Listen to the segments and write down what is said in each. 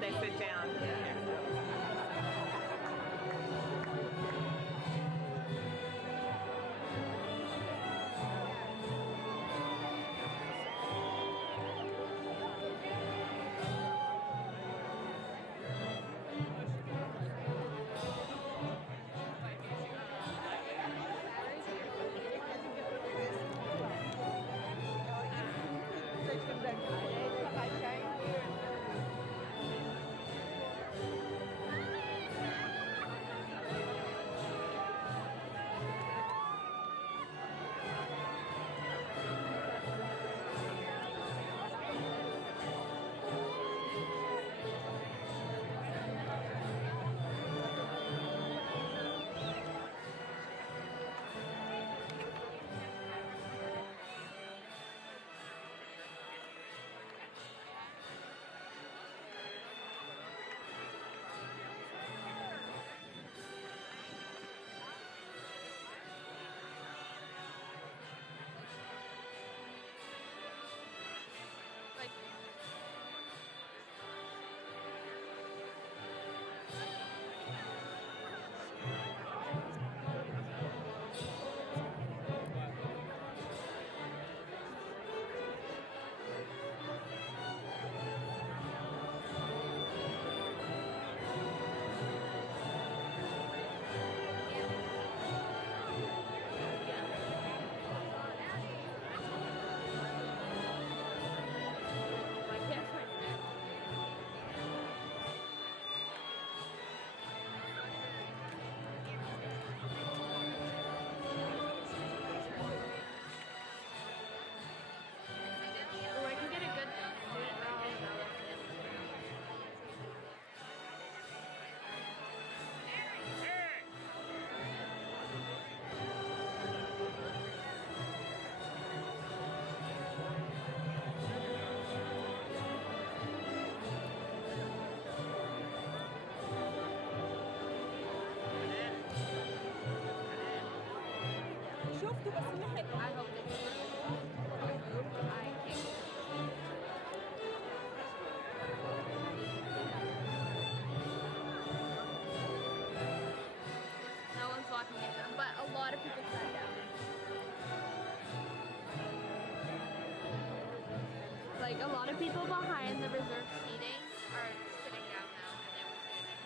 they sit down. شفته بس لحق. I hope it's I can't. No one's walking it down, but a lot of people sat down. Like a lot of people behind the reserved seating are sitting down now, and they were standing.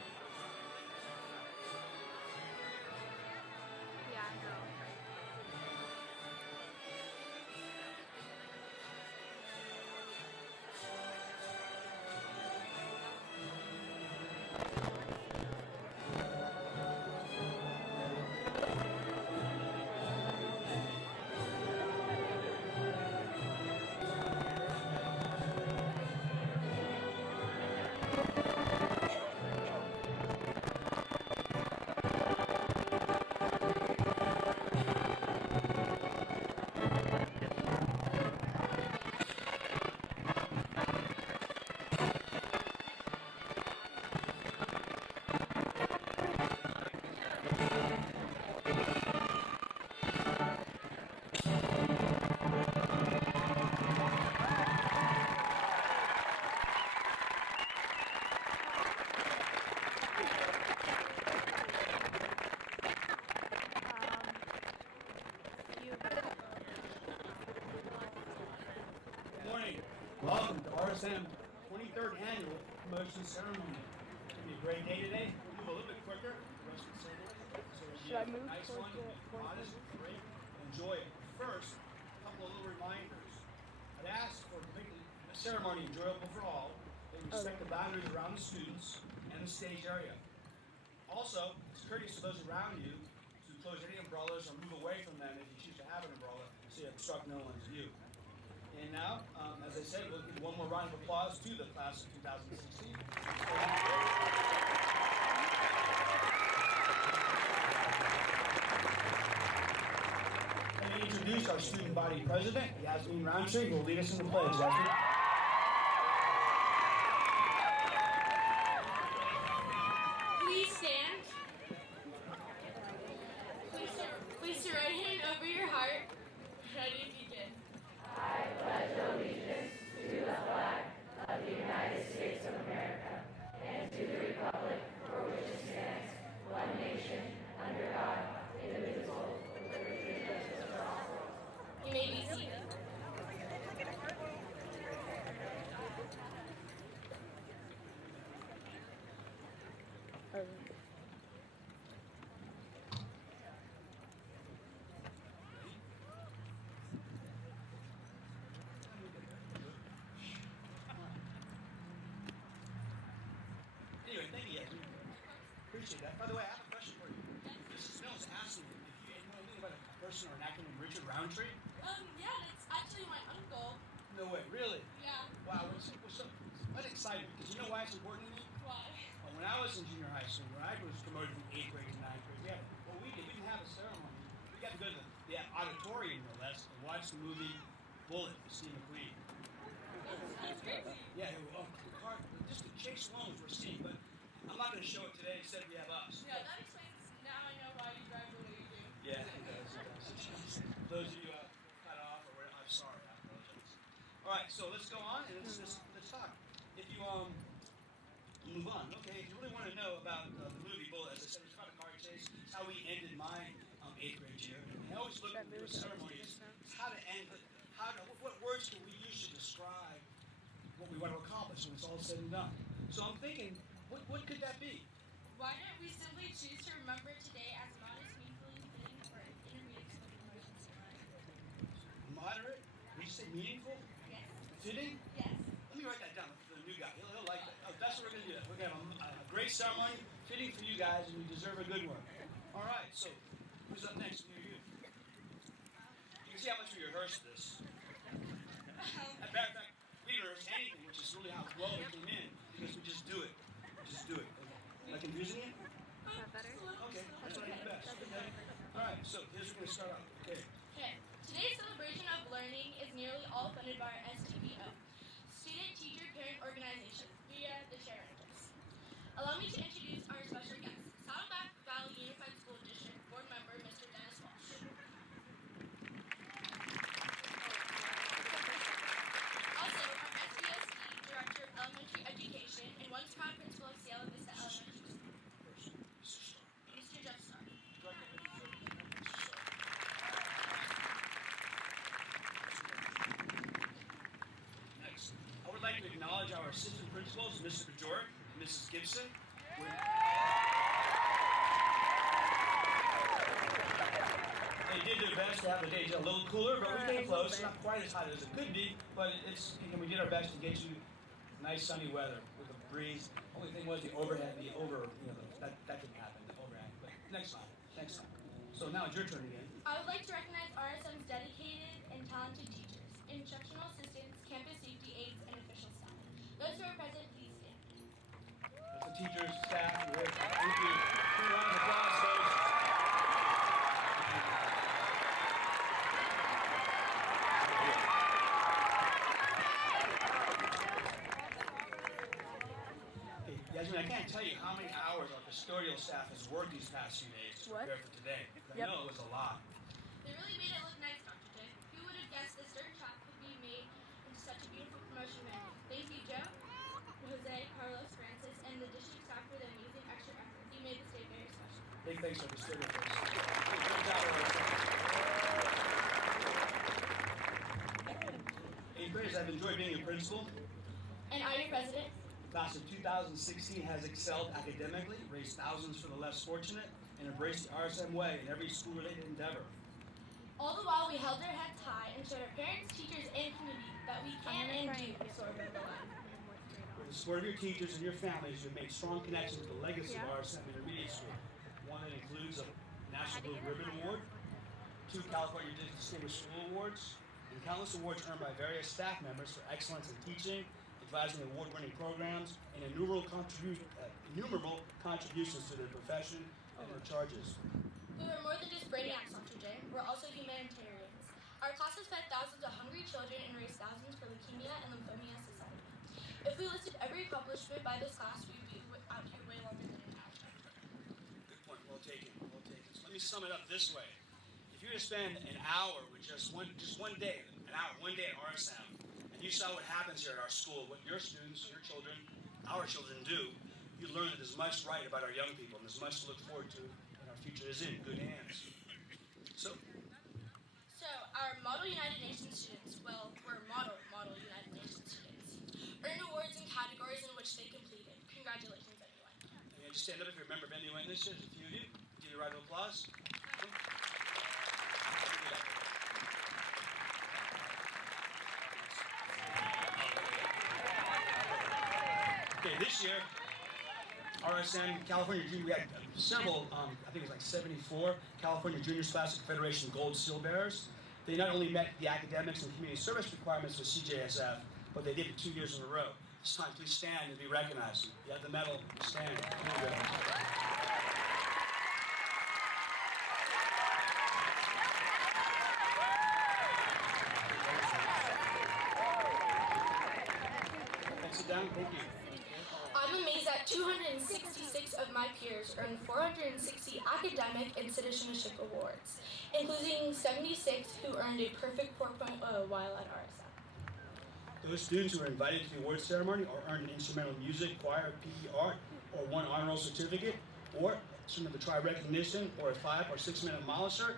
Yeah, I know. Good morning. Welcome to RSM 23rd Annual Promotion Ceremony. It's going to be a great day today. We'll move a little bit quicker the rest of the ceremony. So Should I move a nice one, towards the modest, great, enjoy it. First, a couple of little reminders. I'd ask for to make the ceremony enjoyable for all. They respect the boundaries around the students and the stage area. Also, it's courteous to those around you to close any umbrellas or move away from them if you choose to have an umbrella so you obstruct no one's view. And now, as I said, we'll give one more round of applause to the class of 2016. Let me introduce our student body president, Yasmin Roundtree, who will lead us in the pledge. Yasmin. Please stand. Place your right hand over your heart. Ready to begin. I pledge allegiance to the flag of the United States of America Anyway, thank you. Appreciate that. By the way, I have a question for you. Mrs. Mills asked me if you know anything about a person or an actor named Richard Roundtree. Yeah, that's actually my uncle. No way, really? Yeah. Wow, that's exciting. Because you know why it's important to me? Why? Well, when I was in junior high school, when I was promoted from 8th grade to 9th grade, we didn't have a ceremony. We got to go to the auditorium, no less, and watch the movie Bullet with Steve McQueen. That's crazy. Yeah, just the chase alone was worth seeing, but I'm not going to show it today. Instead, we have us. Yeah, that explains. Now I know why you drive the way you do. Yeah, it does. Those of you cut off, or whatever, I'm sorry. I apologize. All right, so let's go on and let's talk. If you move on, okay. If you really want to know about the movie Bullet, as I said, it's about a car chase. It's how we ended my 8th grade year. And I always look at the ceremony as how to end it. What words can we use to describe what we want to accomplish when it's all said and done? So I'm thinking, what could that be? Why don't we simply choose to remember today as modest, meaningfully fitting for intermediate school promotions? Moderate? Did you say meaningful? Yes. Fitting? Yes. Let me write that down for the new guy. He'll like that. Oh, that's what we're going to do. We're going to have a great ceremony, fitting for you guys, and you deserve a good one. All right, so who's up next? Near you. You can see how much we rehearsed this. As a matter of fact, we didn't rehearse anything, which is really how well we came in, because we just do it. Just do it. Am I confusing you? Is that better? Okay, that's what I do best. Okay. All right, so here's where we start off. Okay. Okay. Today's celebration of learning is nearly all funded by our STPO, Student Teacher Parent Organization, via the Shareholders. Allow me to introduce our special guest, Saddleback Valley Unified School District Board Member, Mr. Dennis Walsh. Also, our SVSE Director of Elementary Education and once proud principal of Sierra Vista Elementary School, Mr. Jeff Starr. Next, I would like to acknowledge our assistant principals, Mr. Bajoric and Mrs. Gibson. They did their best to have the day a little cooler, but we came close. Not quite as hot as it could be, but we did our best to get you nice sunny weather with a breeze. Only thing was that didn't happen, the overhang. But next time. So now it's your turn again. I would like to recognize RSM's dedicated and talented teachers, instructional assistants, campus safety aides, and official staff. Those who are present, please stand. That's the teachers, staff, thank you. 2 rounds of applause, folks. Hey, Yasmin, I can't tell you how many hours our custodial staff has worked these past few days to prepare for today. I know it was a lot. They really made it look nice, Dr. J. Who would have guessed this dirt shop could be made into such a beautiful promotion venue? Thank you, Joe, Jose, Carlos, Francis, and the district staff for the amazing extra effort. You made this day very special. Big thanks to our custodial folks. Great job, everyone. 8th graders, I've enjoyed being your principal. And are your president? Class of 2016 has excelled academically, raised thousands for the less fortunate, and embraced the RSM way in every school-related endeavor. All the while, we held our heads high and showed our parents, teachers, and community that we can and do absorb in the life. With the support of your teachers and your families, you've made strong connections with the legacy of RSM Intermediate School. One that includes a National Blue Ribbon Award, 2 California Distinguished School Awards, and countless awards earned by various staff members for excellence in teaching, advising award-winning programs, and innumerable contributions to their profession and their charges. We were more than just brainiacs, Dr. J. We're also humanitarians. Our classes fed thousands of hungry children and raised thousands for Leukemia and Lymphomia Society. If we listed every accomplishment by this class, we'd be out here way longer than an hour. Good point. Well taken. So let me sum it up this way. If you were to spend an hour with just one day at RSM, and you saw what happens here at our school, what your students, your children, our children do, you learn that there's much right about our young people, and there's much to look forward to, and our future is in good hands. So our Model United Nations students, well, we're Model United Nations students, earned awards in categories in which they completed. Congratulations, everyone. you stand up if you're a member of anyone this year? There's a few of you. Give you a round of applause. Okay, this year, RSM, California Junior, we had several, I think it was like 74 California Junior Scholastic Federation Gold Seal bearers. They not only met the academics and community service requirements with CJSF, but they did it 2 years in a row. This time, please stand and be recognized. You have the medal, stand. There you go. Sit down, thank you. I'm amazed that 266 of my peers earned 460 academic and citizenship awards, including 76 who earned a perfect 4.0 while at RSM. Those students who were invited to the award ceremony or earned an instrumental music, choir, PE, art, or one honor roll certificate, or some of the tri recognition, or a 5 or 6 minute mile cert,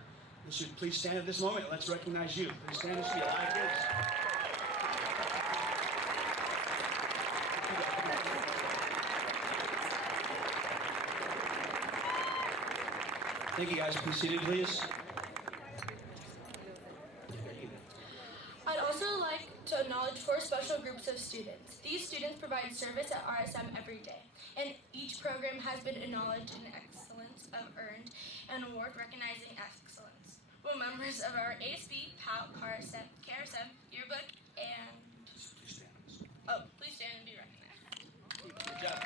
you should please stand at this moment and let's recognize you. Please stand and see a lot of kids. Thank you guys. Be seated, please. I'd also like to acknowledge 4 special groups of students. These students provide service at RSM every day, and each program has been acknowledged in excellence of earned an award recognizing excellence. We're members of our ASB, PAL, KRSM, yearbook, and... Oh, please stand and be recognized. Good job.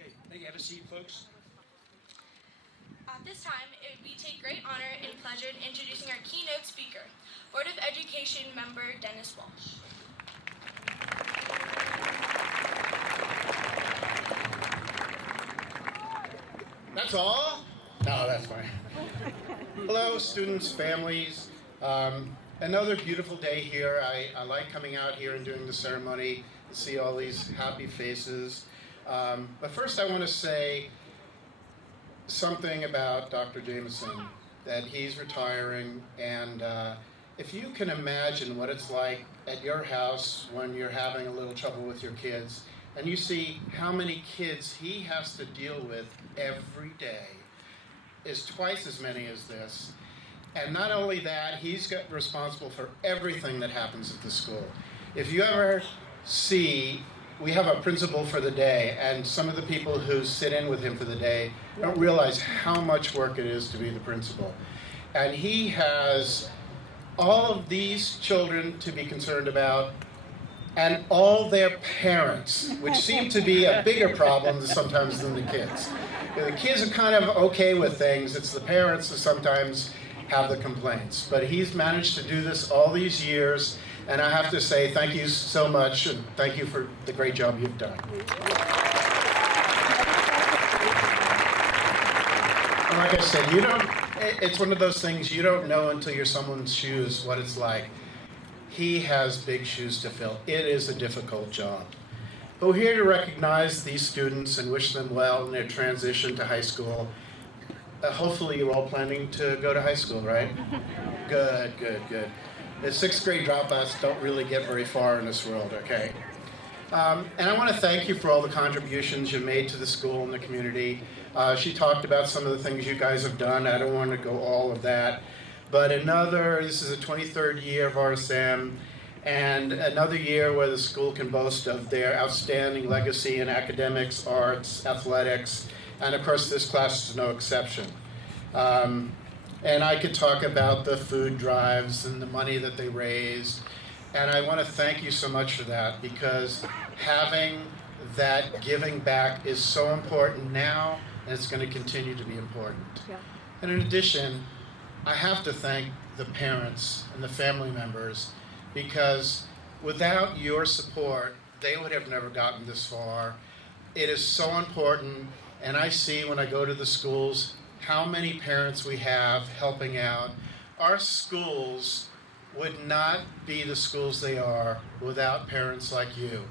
Okay, thank you. Have a seat, folks. At this time, we take great honor and pleasure in introducing our keynote speaker, Board of Education member Dennis Walsh. That's all? No, that's fine. Hello, students, families. Another beautiful day here. I like coming out here and doing the ceremony to see all these happy faces. But first I want to say something about Dr. Jameson, that he's retiring, and if you can imagine what it's like at your house when you're having a little trouble with your kids, and you see how many kids he has to deal with every day, is twice as many as this. And not only that, he's responsible for everything that happens at the school. If you ever see, we have a principal for the day, and some of the people who sit in with him for the day don't realize how much work it is to be the principal. And he has all of these children to be concerned about, and all their parents, which seem to be a bigger problem sometimes than the kids. The kids are kind of okay with things. It's the parents who sometimes have the complaints. But he's managed to do this all these years, and I have to say thank you so much, and thank you for the great job you've done. And like I said, it's one of those things you don't know until you're someone's shoes what it's like. He has big shoes to fill. It is a difficult job. But we're here to recognize these students and wish them well in their transition to high school. Hopefully you're all planning to go to high school, right? Good, good, good. The 6th grade dropouts don't really get very far in this world, okay? And I want to thank you for all the contributions you made to the school and the community. She talked about some of the things you guys have done. I don't want to go all of that. But this is the 23rd year of RSM, and another year where the school can boast of their outstanding legacy in academics, arts, athletics, and of course this class is no exception. And I could talk about the food drives and the money that they raised, and I want to thank you so much for that, because having that giving back is so important now, and it's going to continue to be important. Yeah. And in addition, I have to thank the parents and the family members, because without your support, they would have never gotten this far. It is so important, and I see when I go to the schools how many parents we have helping out. Our schools would not be the schools they are without parents like you.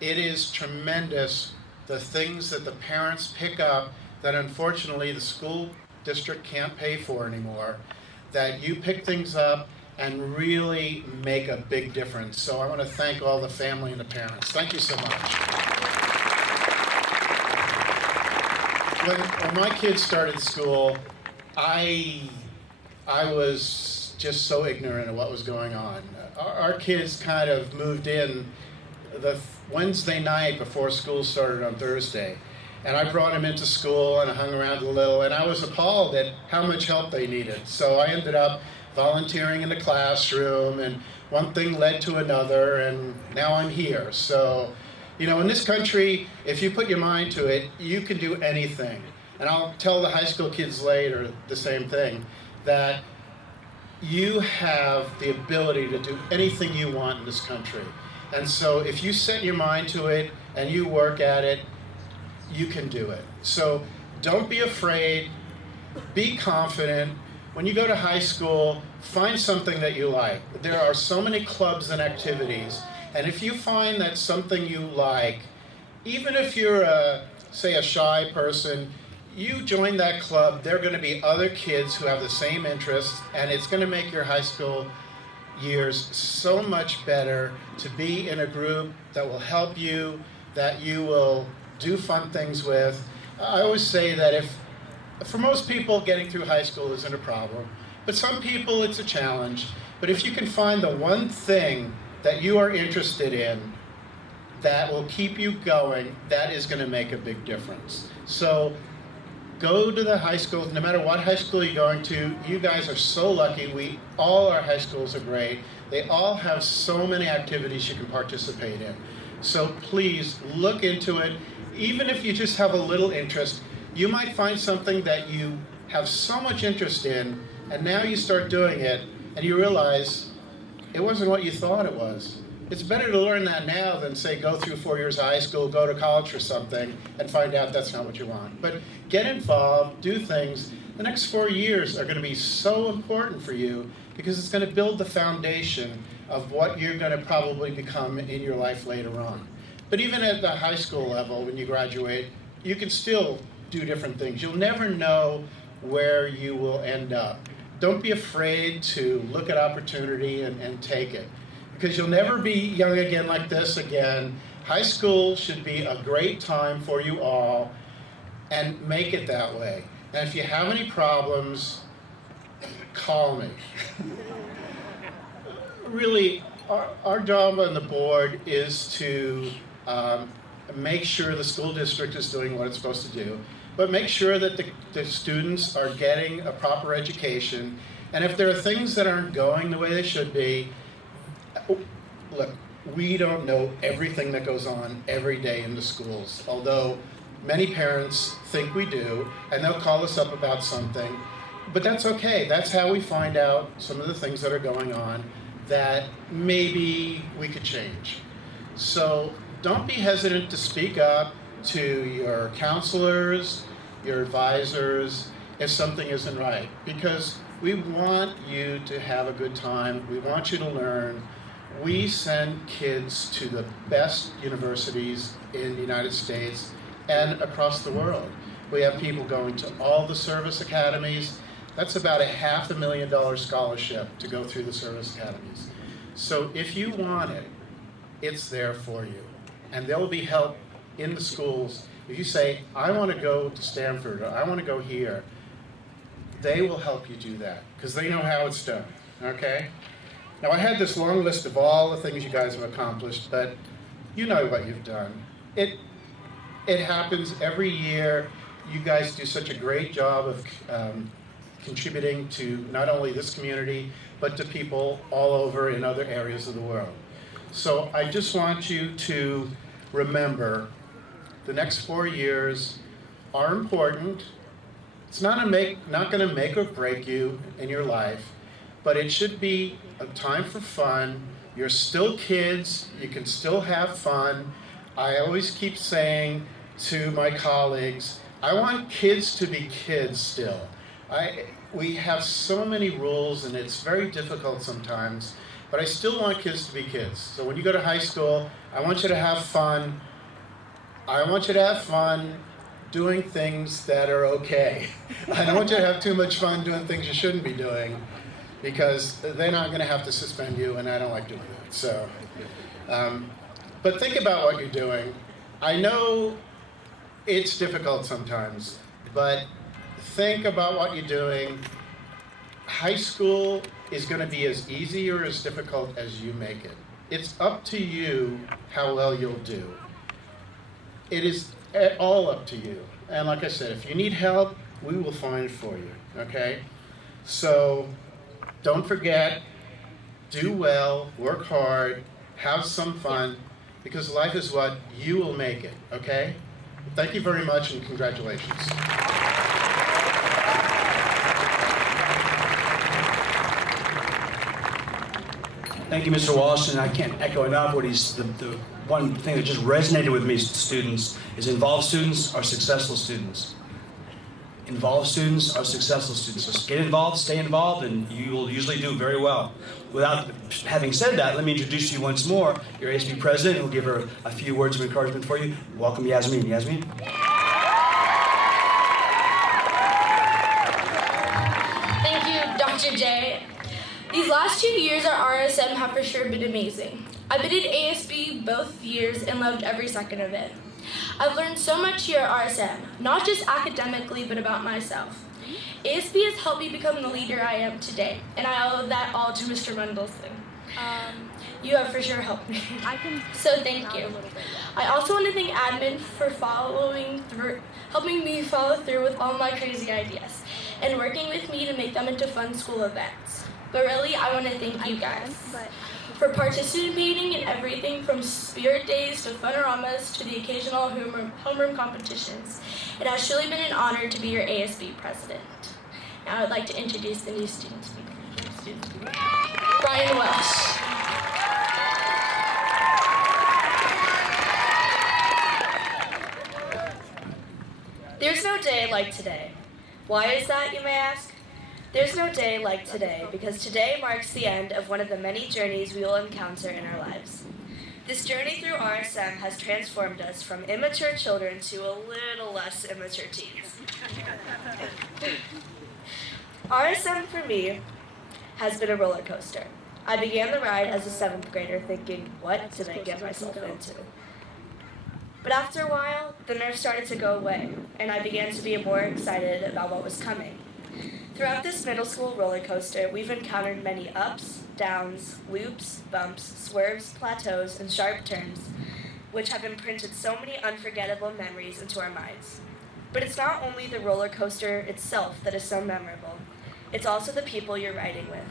It is tremendous the things that the parents pick up that unfortunately the school district can't pay for anymore, that you pick things up and really make a big difference. So I want to thank all the family and the parents. Thank you so much. When my kids started school, I was just so ignorant of what was going on. Our kids kind of moved in the Wednesday night before school started on Thursday. And I brought them into school and I hung around a little, and I was appalled at how much help they needed. So I ended up volunteering in the classroom, and one thing led to another, and now I'm here. So, you know, in this country, if you put your mind to it, you can do anything. And I'll tell the high school kids later the same thing, that you have the ability to do anything you want in this country. And so if you set your mind to it and you work at it, you can do it. So don't be afraid, be confident. When you go to high school, find something that you like. There are so many clubs and activities, and if you find that something you like, even if you're say a shy person, you join that club, there are going to be other kids who have the same interests, and it's going to make your high school years so much better to be in a group that will help you, that you will do fun things with. I always say that for most people, getting through high school isn't a problem, but some people it's a challenge. But if you can find the one thing that you are interested in that will keep you going, that is going to make a big difference. So go to the high school, no matter what high school you're going to. You guys are so lucky. All our high schools are great. They all have so many activities you can participate in. So please look into it. Even if you just have a little interest, you might find something that you have so much interest in, and now you start doing it, and you realize it wasn't what you thought it was. It's better to learn that now than, say, go through 4 years of high school, go to college for something, and find out that's not what you want. But get involved, do things. The next 4 years are going to be so important for you because it's going to build the foundation of what you're going to probably become in your life later on. But even at the high school level, when you graduate, you can still do different things. You'll never know where you will end up. Don't be afraid to look at opportunity and take it, because you'll never be young again like this again. High school should be a great time for you all, and make it that way. And if you have any problems, call me. Really, our job on the board is to make sure the school district is doing what it's supposed to do, but make sure that the students are getting a proper education. And if there are things that aren't going the way they should be, look, we don't know everything that goes on every day in the schools, although many parents think we do, and they'll call us up about something. But that's okay. That's how we find out some of the things that are going on that maybe we could change. So don't be hesitant to speak up to your counselors, your advisors, if something isn't right, because we want you to have a good time. We want you to learn. We send kids to the best universities in the United States and across the world. We have people going to all the service academies. That's about a $500,000 scholarship to go through the service academies. So if you want it, it's there for you. And there will be help in the schools. If you say, I want to go to Stanford, or I want to go here, they will help you do that, because they know how it's done, okay? Now, I had this long list of all the things you guys have accomplished, but you know what you've done. It happens every year. You guys do such a great job of contributing to not only this community, but to people all over in other areas of the world. So I just want you to remember the next 4 years are important. It's not going to make or break you in your life, but it should be a time for fun. You're still kids. You can still have fun. I always keep saying to my colleagues, I want kids to be kids still. We have so many rules, and it's very difficult sometimes, but I still want kids to be kids. So when you go to high school, I want you to have fun. I want you to have fun. doing things that are okay. I don't want you to have too much fun doing things you shouldn't be doing, because they're not going to have to suspend you, and I don't like doing that. So, but think about what you're doing. I know it's difficult sometimes, but think about what you're doing. High school is going to be as easy or as difficult as you make it. It's up to you how well you'll do. It is all up to you. And like I said, if you need help, we will find it for you, okay? So don't forget, do well, work hard, have some fun, because life is what you will make it, okay? Thank you very much, and congratulations. Thank you, Mr. Walsh, and I can't echo enough what he's, the one thing that just resonated with me, students, is involved students are successful students. Involved students are successful students. So get involved, stay involved, and you will usually do very well. Without having said that, let me introduce you once more, your ASB president, who will give her a few words of encouragement for you. Welcome, Yasmin. Yasmin? Thank you, Dr. J. These last 2 years at RSM have for sure been amazing. I've been at ASB both years and loved every second of it. I've learned so much here at RSM, not just academically, but about myself. ASB has helped me become the leader I am today, and I owe that all to Mr. Mendelssohn. You have for sure helped me. So thank you. I also want to thank admin for helping me follow through with all my crazy ideas, and working with me to make them into fun school events. But really, I want to thank you guys for participating in everything from spirit days to funoramas to the occasional homeroom competitions. It has truly been an honor to be your ASB president. Now I would like to introduce the new student speaker. Brian Welsh. There's no day like today. Why is that, you may ask? There's no day like today because today marks the end of one of the many journeys we will encounter in our lives. This journey through RSM has transformed us from immature children to a little less immature teens. RSM for me has been a roller coaster. I began the ride as a 7th grader thinking, what did I get myself into? But after a while, the nerves started to go away, and I began to be more excited about what was coming. Throughout this middle school roller coaster, we've encountered many ups, downs, loops, bumps, swerves, plateaus, and sharp turns, which have imprinted so many unforgettable memories into our minds. But it's not only the roller coaster itself that is so memorable, it's also the people you're riding with.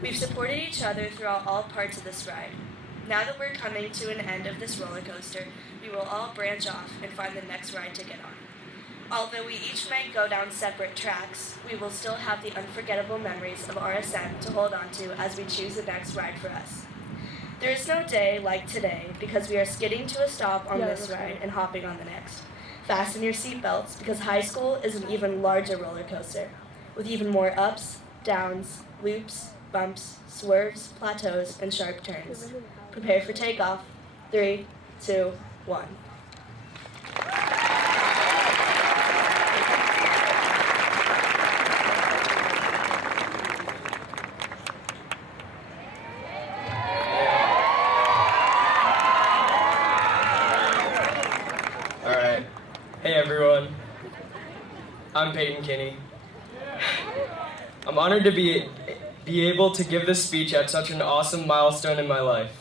We've supported each other throughout all parts of this ride. Now that we're coming to an end of this roller coaster, we will all branch off and find the next ride to get on. Although we each might go down separate tracks, we will still have the unforgettable memories of RSM to hold on to as we choose the next ride for us. There is no day like today because we are skidding to a stop on this ride and hopping on the next. Fasten your seatbelts because high school is an even larger roller coaster with even more ups, downs, loops, bumps, swerves, plateaus, and sharp turns. Prepare for takeoff. 3, 2, 1. Hey everyone, I'm Peyton Kinney. I'm honored to be able to give this speech at such an awesome milestone in my life.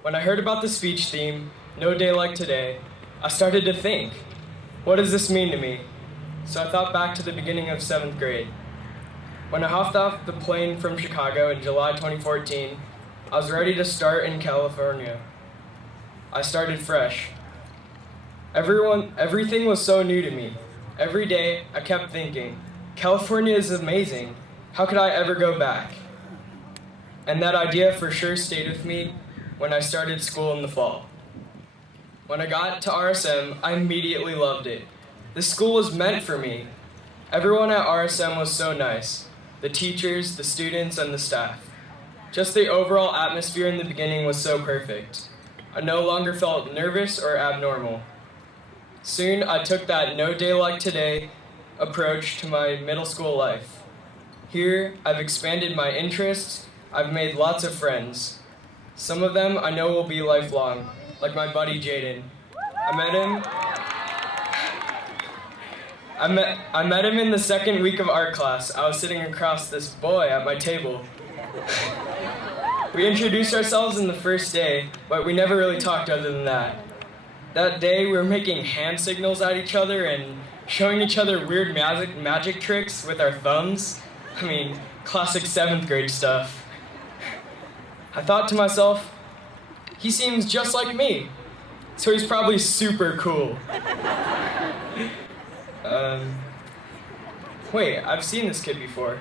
When I heard about the speech theme, No Day Like Today, I started to think, what does this mean to me? So I thought back to the beginning of 7th grade. When I hopped off the plane from Chicago in July 2014, I was ready to start in California. I started fresh. Everything was so new to me. Every day, I kept thinking, California is amazing. How could I ever go back? And that idea for sure stayed with me when I started school in the fall. When I got to RSM, I immediately loved it. This school was meant for me. Everyone at RSM was so nice. The teachers, the students, and the staff. Just the overall atmosphere in the beginning was so perfect. I no longer felt nervous or abnormal. Soon I took that no day like today approach to my middle school life. Here, I've expanded my interests, I've made lots of friends. Some of them I know will be lifelong, like my buddy Jaden. I met him in the second week of art class. I was sitting across this boy at my table. We introduced ourselves in the first day, but we never really talked other than that. That day, we were making hand signals at each other and showing each other weird magic tricks with our thumbs. I mean, classic 7th grade stuff. I thought to myself, he seems just like me, so he's probably super cool. Wait, I've seen this kid before.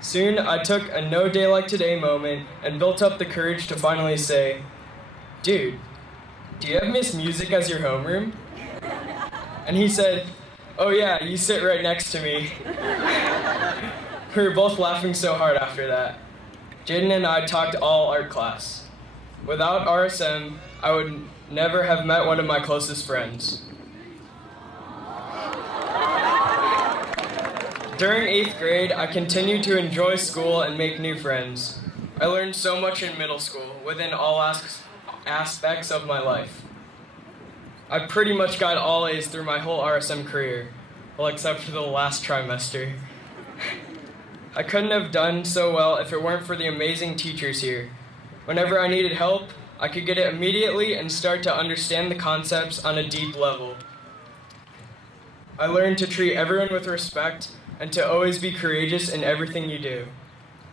Soon, I took a no day like today moment and built up the courage to finally say, "Dude, do you have Miss Music as your homeroom?" And he said, "Oh yeah, you sit right next to me." We were both laughing so hard after that. Jaden and I talked all art class. Without RSM, I would never have met one of my closest friends. During 8th grade, I continued to enjoy school and make new friends. I learned so much in middle school, within all aspects of my life. I pretty much got all A's through my whole RSM career, well, except for the last trimester. I couldn't have done so well if it weren't for the amazing teachers here. Whenever I needed help, I could get it immediately and start to understand the concepts on a deep level. I learned to treat everyone with respect and to always be courageous in everything you do.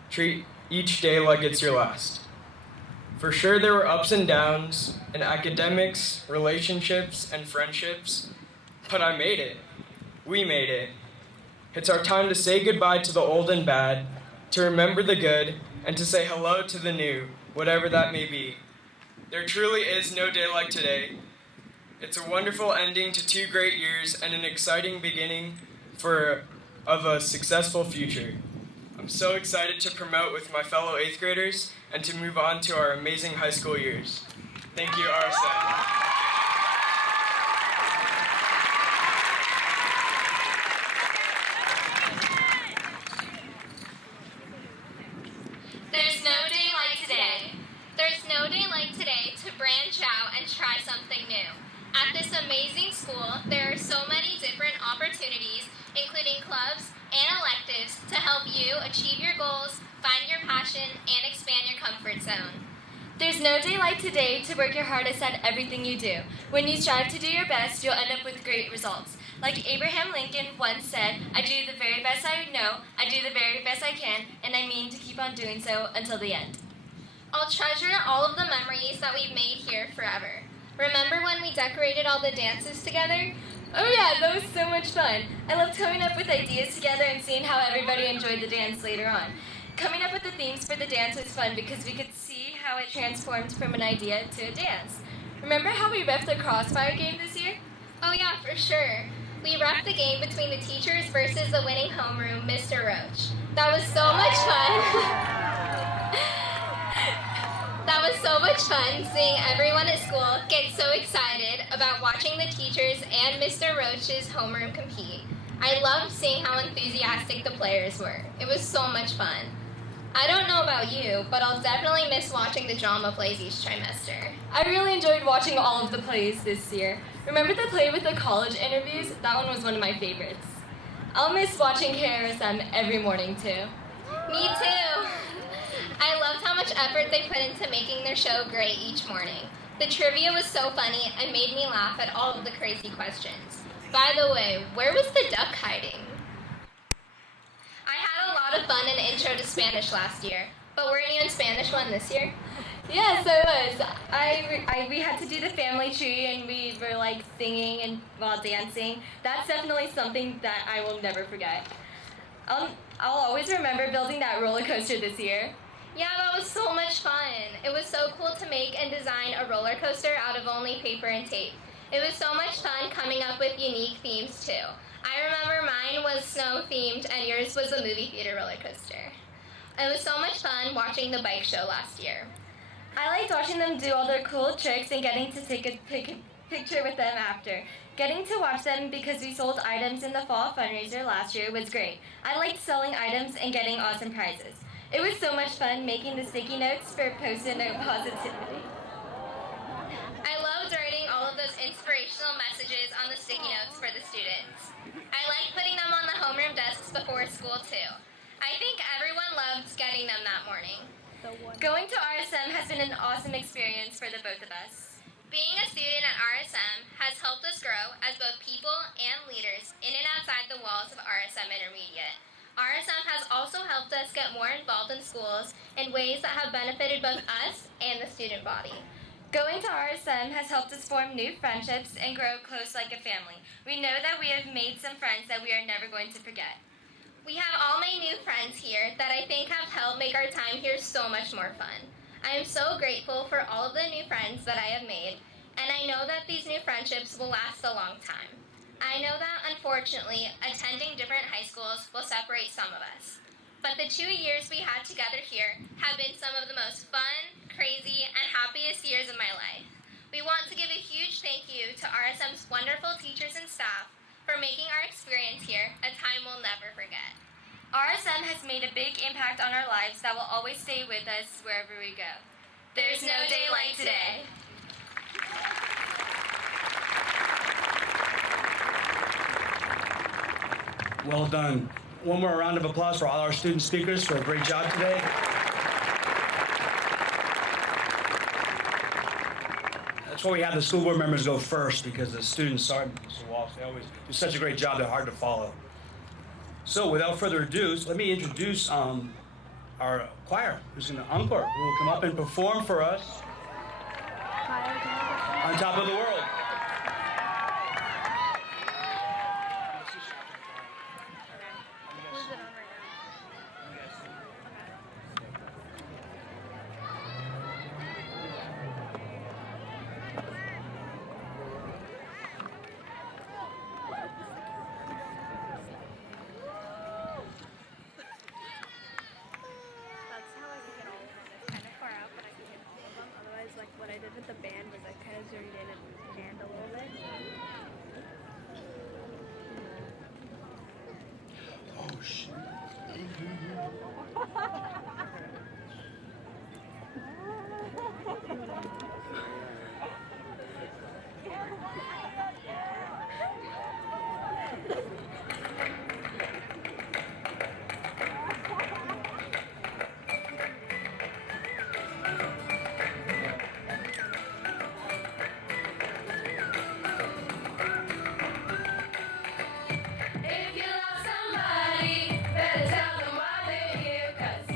Treat each day like it's your last. For sure, there were ups and downs in academics, relationships, and friendships, but I made it. We made it. It's our time to say goodbye to the old and bad, to remember the good, and to say hello to the new, whatever that may be. There truly is no day like today. It's a wonderful ending to 2 great years and an exciting beginning of a successful future. I'm so excited to promote with my fellow 8th graders and to move on to our amazing high school years. Thank you, RSM. There's no day like today. There's no day like today to branch out and try something new. At this amazing school, there are so many different opportunities, including clubs and electives, to help you achieve your goals, find your passion, and expand your comfort zone. There's no day like today to work your hardest at everything you do. When you strive to do your best, you'll end up with great results. Like Abraham Lincoln once said, "I do the very best I know, I do the very best I can, and I mean to keep on doing so until the end." I'll treasure all of the memories that we've made here forever. Remember when we decorated all the dances together? Oh yeah, that was so much fun. I loved coming up with ideas together and seeing how everybody enjoyed the dance later on. Coming up with the themes for the dance was fun because we could see how it transformed from an idea to a dance. Remember how we reffed the crossfire game this year? Oh yeah, for sure. We reffed the game between the teachers versus the winning homeroom, Mr. Roach. That was so much fun. That was so much fun seeing everyone at school get so excited about watching the teachers and Mr. Roach's homeroom compete. I loved seeing how enthusiastic the players were. It was so much fun. I don't know about you, but I'll definitely miss watching the drama plays each trimester. I really enjoyed watching all of the plays this year. Remember the play with the college interviews? That one was one of my favorites. I'll miss watching KRSM every morning too. Me too. I loved how much effort they put into making their show great each morning. The trivia was so funny and made me laugh at all of the crazy questions. By the way, where was the duck hiding? I had a lot of fun in Intro to Spanish last year, but weren't you in Spanish 1 this year? Yes, I was. We had to do the family tree and we were like singing and while dancing. That's definitely something that I will never forget. I'll always remember building that roller coaster this year. Yeah, that was so much fun. It was so cool to make and design a roller coaster out of only paper and tape. It was so much fun coming up with unique themes too. I remember mine was snow themed and yours was a movie theater roller coaster. It was so much fun watching the bike show last year. I liked watching them do all their cool tricks and getting to take picture with them after. Getting to watch them because we sold items in the fall fundraiser last year was great. I liked selling items and getting awesome prizes. It was so much fun making the sticky notes for post-it note positivity. I loved writing all of those inspirational messages on the sticky notes for the students. I liked putting them on the homeroom desks before school too. I think everyone loved getting them that morning. Going to RSM has been an awesome experience for the both of us. Being a student at RSM has helped us grow as both people and leaders in and outside the walls of RSM Intermediate. RSM has also helped us get more involved in schools in ways that have benefited both us and the student body. Going to RSM has helped us form new friendships and grow close like a family. We know that we have made some friends that we are never going to forget. We have all made new friends here that I think have helped make our time here so much more fun. I am so grateful for all of the new friends that I have made, and I know that these new friendships will last a long time. I know that, unfortunately, attending different high schools will separate some of us. But the 2 years we had together here have been some of the most fun, crazy, and happiest years of my life. We want to give a huge thank you to RSM's wonderful teachers and staff for making our experience here a time we'll never forget. RSM has made a big impact on our lives that will always stay with us wherever we go. There's no day like today. Well done. One more round of applause for all our student speakers for a great job today. That's why we have the school board members go first, because the students are, Mr. Walsh, they always do such a great job, they're hard to follow. So without further ado, let me introduce our choir, who's going to encore, who will come up and perform for us On Top of the World. That's how I could get all of them. It's kind of far out, but I could get all of them. Otherwise, like what I did with the band was I kind of zoomed in and panned a little bit. Oh, shit. If you love somebody, better tell them why they're here, 'cause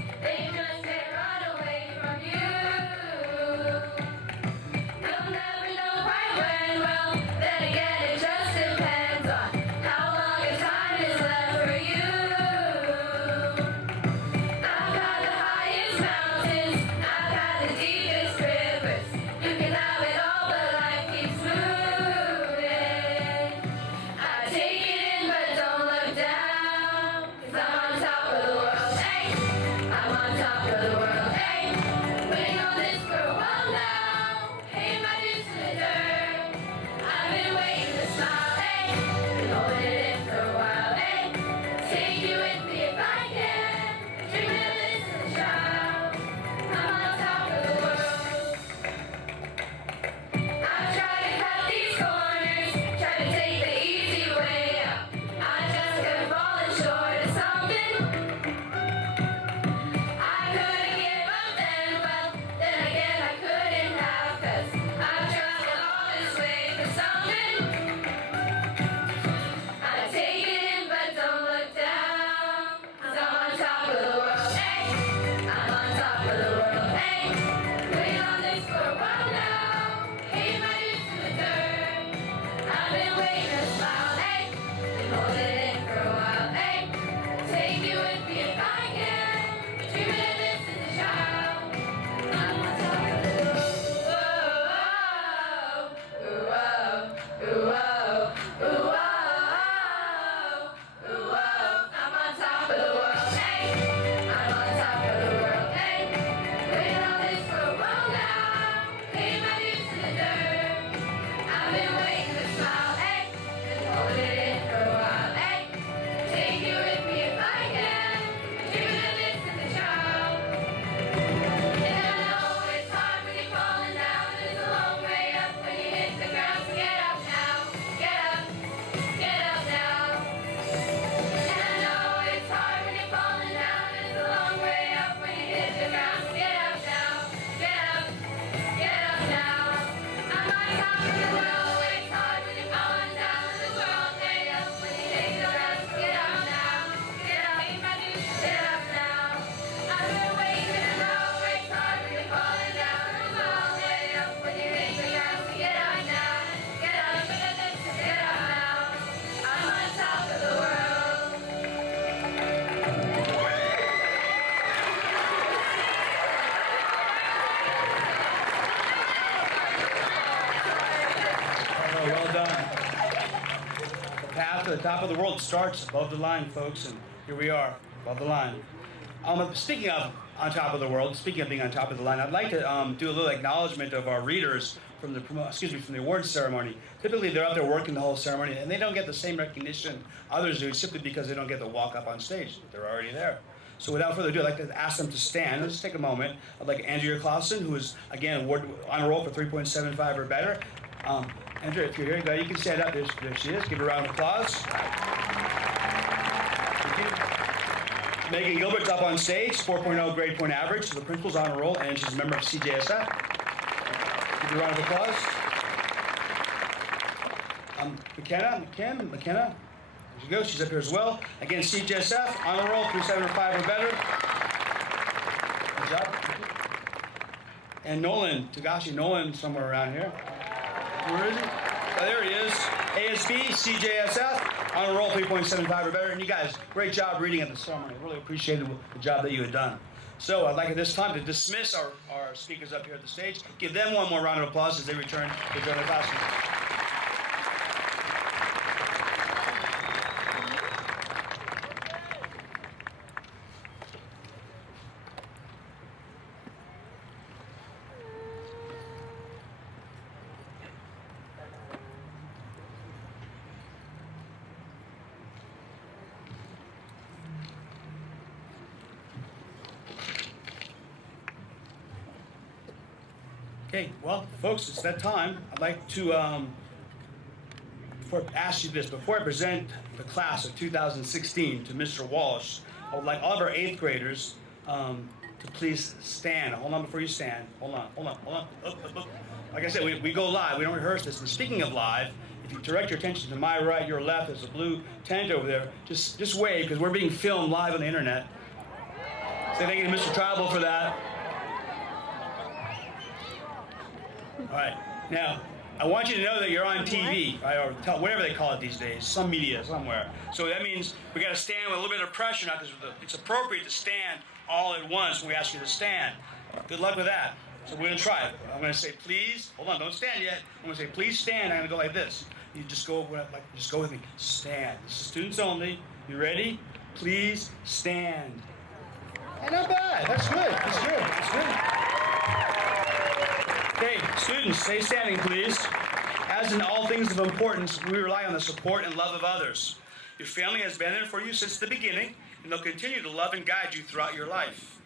top of the world starts above the line, folks, and here we are, above the line. Speaking of on top of the world, speaking of being on top of the line, I'd like to do a little acknowledgement of our readers from the awards ceremony. Typically, they're out there working the whole ceremony, and they don't get the same recognition others do simply because they don't get to walk up on stage. They're already there. So without further ado, I'd like to ask them to stand. Let's take a moment. I'd like Andrea Clausen, who is, again, on a roll for 3.75 or better. Andrea, if you're here, you can stand up. There she is. Give her a round of applause. Thank you. Megan Gilbert's up on stage, 4.0 grade point average, so the principal's on a roll, and she's a member of CJSF. Give her a round of applause. McKenna. There she goes. She's up here as well. Again, CJSF, on a roll, 3.75 or better. Good job. And Nolan Tagashi. Nolan somewhere around here. Where is he? Oh, there he is. ASB, CJSF, on a roll, 3.75 or better. And you guys, great job reading at the ceremony. Really appreciated the job that you had done. So I'd like at this time to dismiss our speakers up here at the stage. Give them one more round of applause as they return to their classrooms. Okay, well, folks, it's that time. I'd like to ask you this. Before I present the class of 2016 to Mr. Walsh, I would like all of our 8th graders to please stand. Hold on before you stand. Hold on. Up. Like I said, we go live. We don't rehearse this. And speaking of live, if you direct your attention to my right, your left, there's a blue tent over there. Just wave, because we're being filmed live on the internet. Say thank you to Mr. Tribal for that. All right. Now, I want you to know that you're on TV, right, or whatever they call it these days, some media somewhere. So that means we got to stand with a little bit of pressure now, because it's appropriate to stand all at once when we ask you to stand. Good luck with that. So we're going to try it. I'm going to say, please, hold on, don't stand yet. I'm going to say, please stand. I'm going to go like this. You just go with me. Stand. This is students only. You ready? Please stand. Hey, not bad. That's good. That's good. That's good. Okay, students, stay standing, please. As in all things of importance, we rely on the support and love of others. Your family has been there for you since the beginning, and they'll continue to love and guide you throughout your life.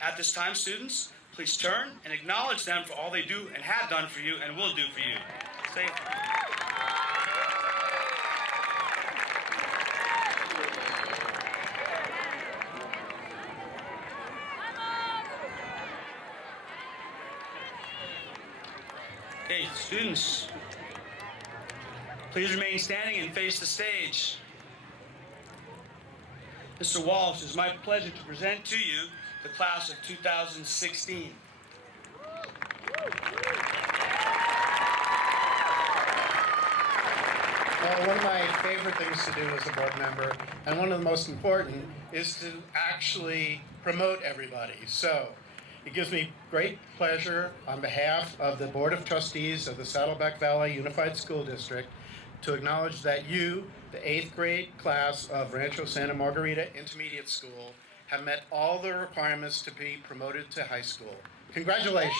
At this time, students, please turn and acknowledge them for all they do and have done for you and will do for you. Say Okay, students, please remain standing and face the stage. Mr. Walsh, it's my pleasure to present to you the class of 2016. Well, one of my favorite things to do as a board member, and one of the most important, is to actually promote everybody. So it gives me great pleasure on behalf of the Board of Trustees of the Saddleback Valley Unified School District to acknowledge that you, the 8th grade class of Rancho Santa Margarita Intermediate School, have met all the requirements to be promoted to high school. Congratulations.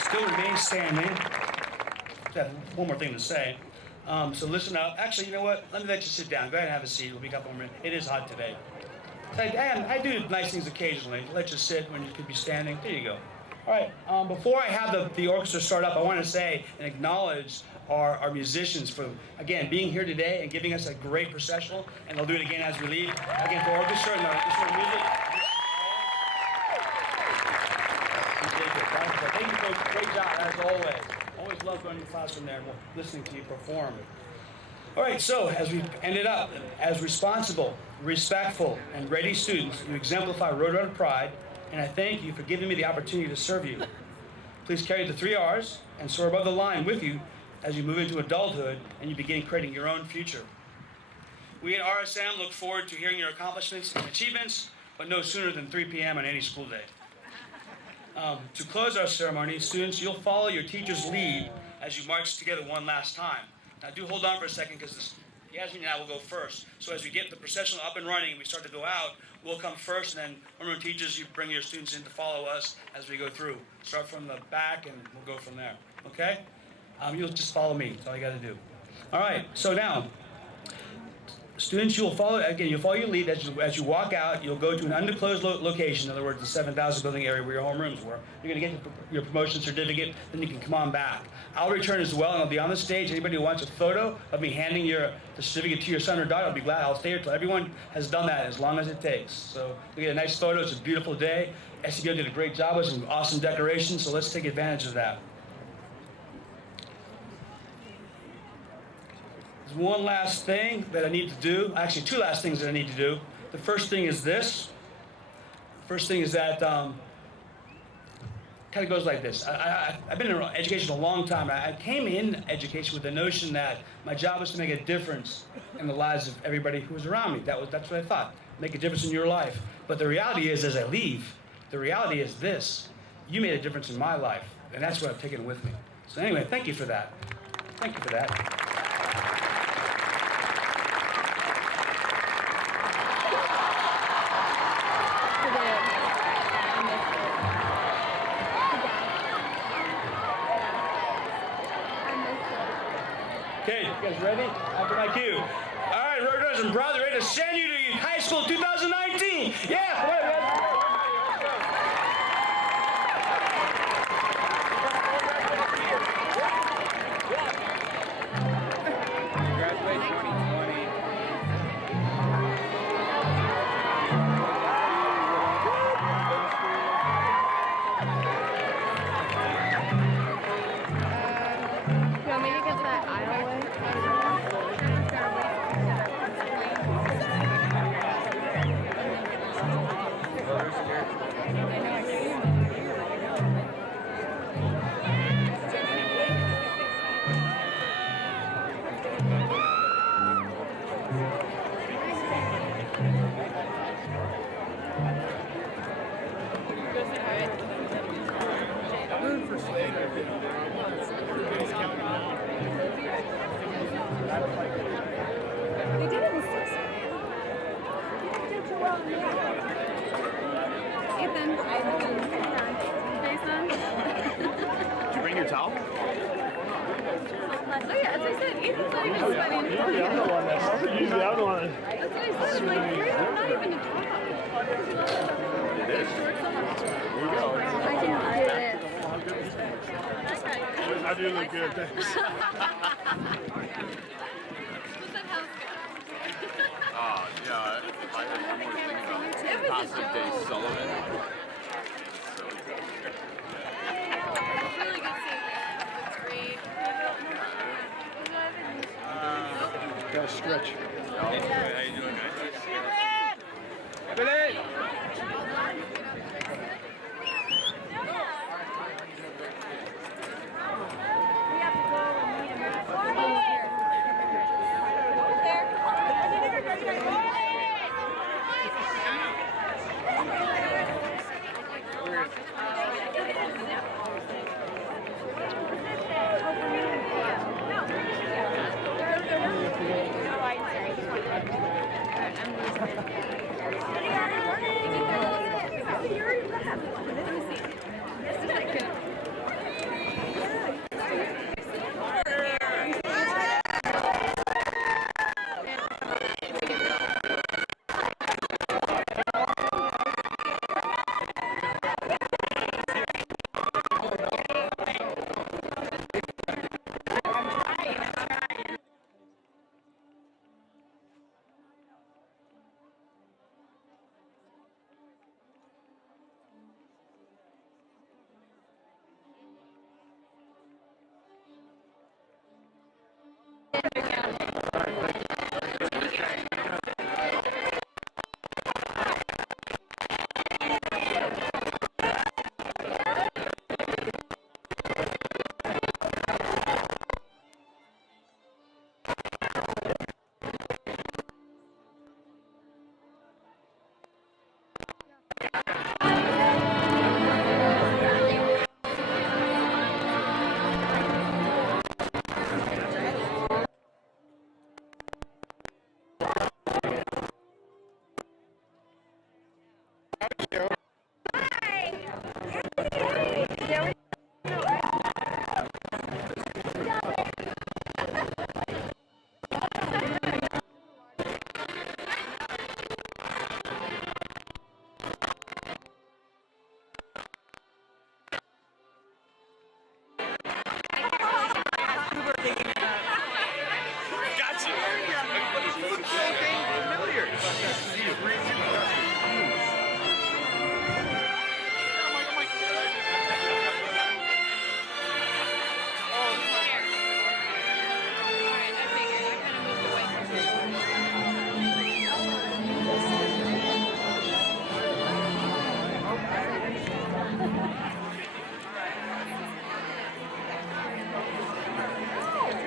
Still remain standing. I have one more thing to say. So listen up. Actually, you know what? Let me let you sit down. Go ahead and have a seat. We'll be a couple more minutes. It is hot today. I do nice things occasionally. Let you sit when you could be standing. There you go. All right. Before I have the orchestra start up, I want to say and acknowledge our musicians for, again, being here today and giving us a great processional. And they'll do it again as we leave. Again, for orchestra and the orchestra music. Thank you, folks. Great job, as always. Always love going to the classroom there and listening to you perform. All right, so as we ended up, as responsible, respectful, and ready students, you exemplify Roadrunner pride, and I thank you for giving me the opportunity to serve you. Please carry the 3 R's and soar above the line with you as you move into adulthood and you begin creating your own future. We at RSM look forward to hearing your accomplishments and achievements, but no sooner than 3 p.m. on any school day. To close our ceremony, students, you'll follow your teacher's lead as you march together one last time. Now do hold on for a second because Yasmin and I will go first. So as we get the procession up and running and we start to go out, we'll come first, and then remember, teachers, you bring your students in to follow us as we go through. Start from the back and we'll go from there, okay? You'll just follow me, that's all you gotta do. All right, so now, students, you'll follow your lead as you walk out. You'll go to an undisclosed location, in other words, the 7,000 building area where your homerooms were. You're going to get your promotion certificate, then you can come on back. I'll return as well, and I'll be on the stage. Anybody who wants a photo of me handing the certificate to your son or daughter, I'll be glad. I'll stay here till everyone has done that, as long as it takes. So you'll get a nice photo. It's a beautiful day. SCBO did a great job with some awesome decorations, so let's take advantage of that. There's one last thing that I need to do. Actually, two last things that I need to do. The first thing is this. The first thing is that kind of goes like this. I've been in education a long time. I came in education with the notion that my job was to make a difference in the lives of everybody who was around me. That's what I thought. Make a difference in your life. But the reality is, as I leave, the reality is this. You made a difference in my life, and that's what I've taken with me. So anyway, thank you for that. Thank you for that. Okay, you guys ready? After my cue. All right, brothers and brothers, ready to send you to high school 2019. Yeah, come on, guys. I do look good, thanks. Yeah, I had one more thing about Passive Day Sullivan. Really good singing. It's great. Gotta stretch. How you doing, guys?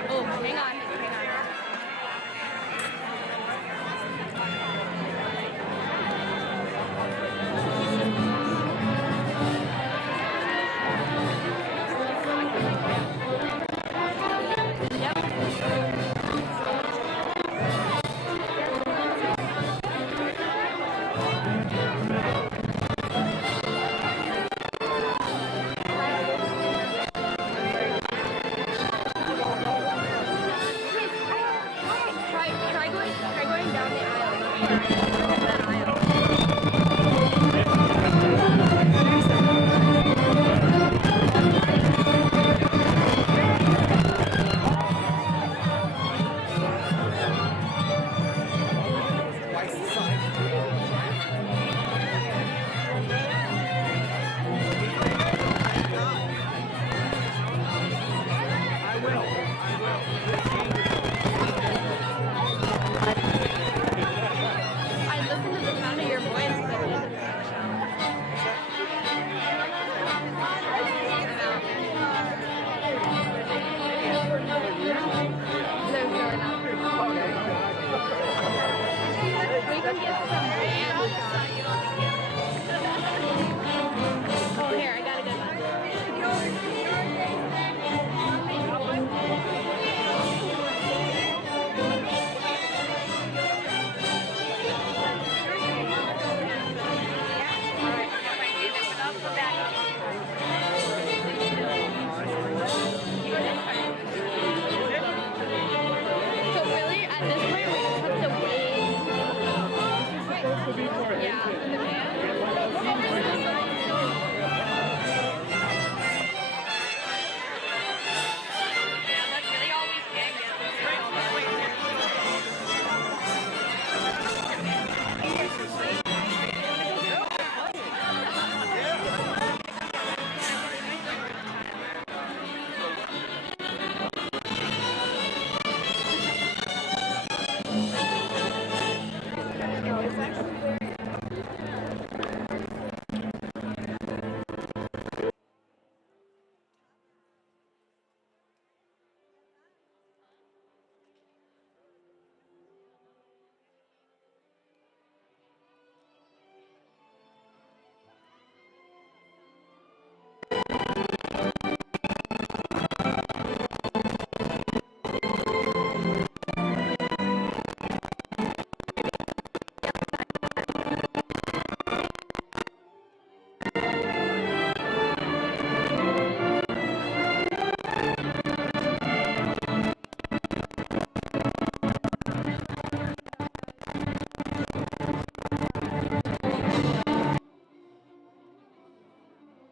Oh, hang on, hang on. Try going down the aisle.